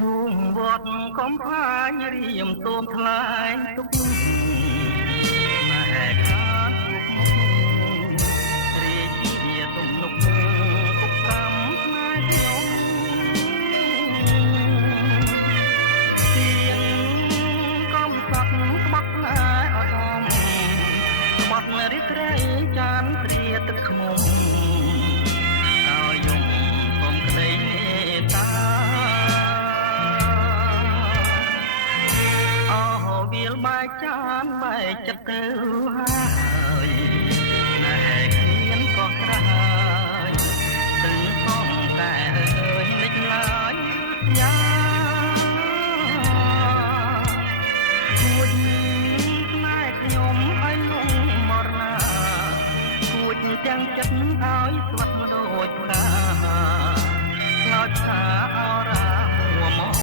ភូមិវត្តកំផាញរៀមទូមថ្លែងទុកមហេខានពុកមុខរាជាទំនុកគុកកម្មស្នេហ៍ខ្ញុំទៀនកំសត់ក្បត់ស្នេហ៍អត់អំក្បត់រិទ្ធរីចានព្រាទឹកខ្មុំឲ្យយំពំក្តីតាវាលបែកចានបែកចិត្តទៅ